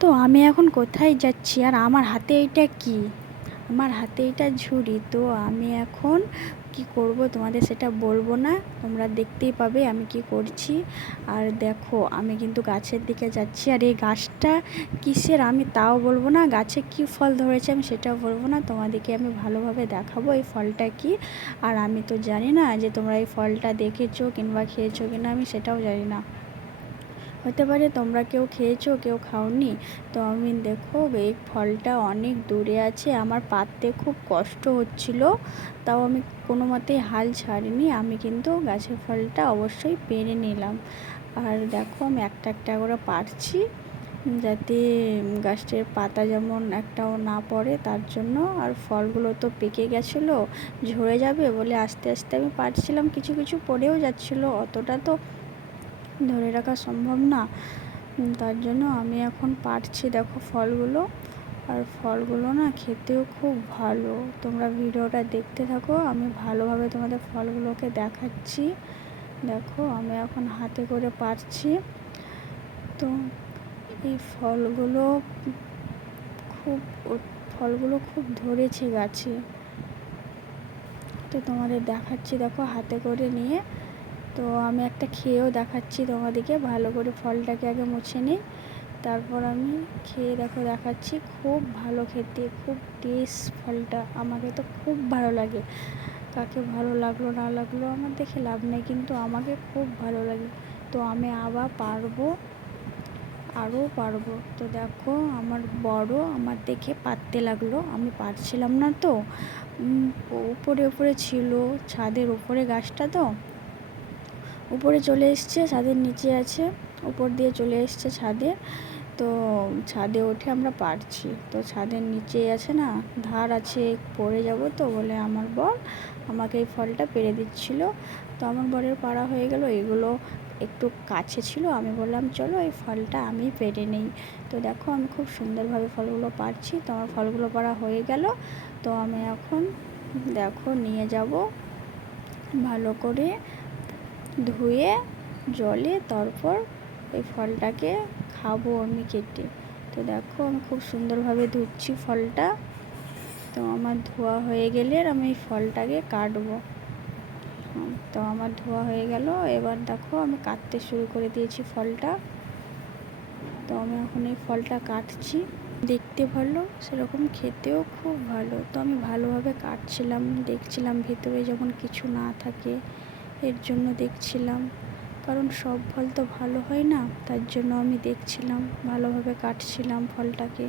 তো আমি এখন কোথায় যাচ্ছি? আর আমার হাতে এইটা কি? আমার হাতে এটা ঝুড়ি। তো আমি এখন কি করব? তোমাদের সেটা বলব না। তোমরা দেখতেই পাবে আমি কি করছি। আর দেখো, আমি কিন্তু গাছের দিকে যাচ্ছি। আর এই গাছটা কিসের? আমি তাও বলব না। গাছে কি ফল ধরেছে আমি সেটাও বলব না। তোমাদেরকে আমি ভালোভাবে দেখাবো এই ফলটা কি। আর আমি তো জানি না যে তোমরা এই ফলটা দেখেছ কিংবা খেয়েছো কিনা, আমি সেটাও জানি না। হতে পারে তোমরা কেউ খেয়েছো, কেউ খাওনি। তো আমি দেখো এই ফলটা অনেক দূরে আছে। আমার পাততে খুব কষ্ট হচ্ছিল, তাও আমি কোনো মতেই হাল ছাড়িনি। আমি কিন্তু গাছের ফলটা অবশ্যই পেরে নিলাম। আর দেখো আমি একটা একটা করে পারছি, যাতে গাছটির পাতা যেমন একটাও না পড়ে, তার জন্য আর ফলগুলো তো পেকে গেছিল, ঝরে যাবে বলে আস্তে আস্তে আমি পারছিলাম। কিছু কিছু পড়েও যাচ্ছিল, অতটা তো ধরে রাখা সম্ভব না। তার জন্য আমি এখন পারছি। দেখো ফলগুলো। আর ফলগুলো না খেতেও খুব ভালো। তোমরা ভিডিওটা দেখতে থাকো। আমি ভালোভাবে তোমাদের ফলগুলোকে দেখাচ্ছি। দেখো, আমি এখন হাতে করে পারছি। তো এই ফলগুলো খুব ফলগুলো খুব ধরেছে গাছে। তো তোমাদের দেখাচ্ছি। দেখো, হাতে করে নিয়ে তো আমি একটা খেয়েও দেখাচ্ছি তোমাদেরকে। ভালো করে ফলটাকে আগে মুছে নিই। তারপর আমি খেয়ে দেখো দেখাচ্ছি, খুব ভালো খেতে, খুব টেস্ট ফলটা। আমাকে তো খুব ভালো লাগে। কাকে ভালো লাগল, না লাগল আমার দেখে লাভ নেই, কিন্তু আমাকে খুব ভালো লাগে। তো আমি আবার পারব, আরও পারব। তো দেখো আমার বড় আমার দেখে পারতে লাগল। আমি পারছিলাম না তো। উপরে উপরে ছিল ছাদের উপরে গাছটা তো। উপরে চলে এসছে, ছাদের নিচে আছে, উপর দিয়ে চলে এসছে ছাদে। তো ছাদে উঠে আমরা পারছি। তো ছাদের নিচে আছে না, ধার আছে, পড়ে যাব তো বলে আমার বর আমাকে এই ফলটা পেরে দিচ্ছিল। তো আমার বরের পাড়া হয়ে গেল, এগুলো একটু কাছে ছিল, আমি বললাম, চলো এই ফলটা আমি পেরে নেই। তো দেখো আমি খুব সুন্দরভাবে ফলগুলো পারছি। তো আমার ফলগুলো পাড়া হয়ে গেল। তো আমি এখন দেখো নিয়ে যাব ভালো করে। ধুয়ে, জলে তারপর এই ফলটাকে খাব আমি কেটে। তো দেখো আমি খুব সুন্দরভাবে ধুচ্ছি ফলটা। তো আমার ধোয়া হয়ে গেলে আমি এই ফলটাকে কাটবো। তো আমার ধোয়া হয়ে গেল, এবার দেখো আমি কাটতে শুরু করে দিয়েছি ফলটা। তো আমি এখন এই ফলটা কাটছি। দেখতে ভালো, সেরকম খেতেও খুব ভালো। তো আমি ভালোভাবে কাটছিলাম, দেখছিলাম ভেতরে যখন কিছু না থাকে। এর জন্য দেখছিলাম। কারণ সব ফল তো ভালো হয় না, তার জন্য আমি দেখছিলাম, ভালোভাবে কাটছিলাম ফলটাকে।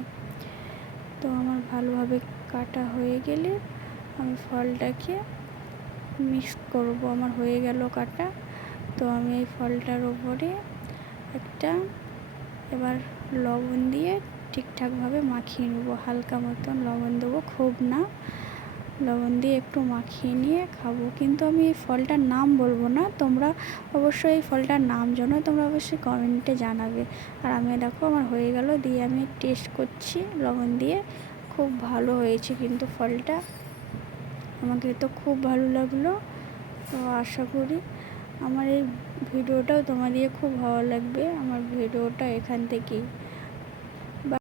তো আমার ভালোভাবে কাটা হয়ে গেলে আমি ফলটাকে মিক্স করব, আমার হয়ে গেল কাটা। তো আমি এই ফলটার ওপরে একটা এবার লবণ দিয়ে ঠিকঠাকভাবে মাখিয়ে নেব, হালকা মতন লবণ দেবো, খুব না। লবণ দিয়ে একটু মাখিয়ে নিয়ে খাব। কিন্তু আমি এই ফলটার নাম বলব না। তোমরা অবশ্যই এই ফলটার নাম জানো, তোমরা অবশ্যই কমেন্টে জানাবে। আর আমি দেখো, আমার হয়ে গেল, দিয়ে আমি টেস্ট করছি লবণ দিয়ে। খুব ভালো হয়েছে কিন্তু ফলটা। আমাকে তো খুব ভালো লাগল। তো আশা করি আমার এই ভিডিওটাও তোমাদের খুব ভালো লাগবে, আমার ভিডিওটা এখান থেকেই।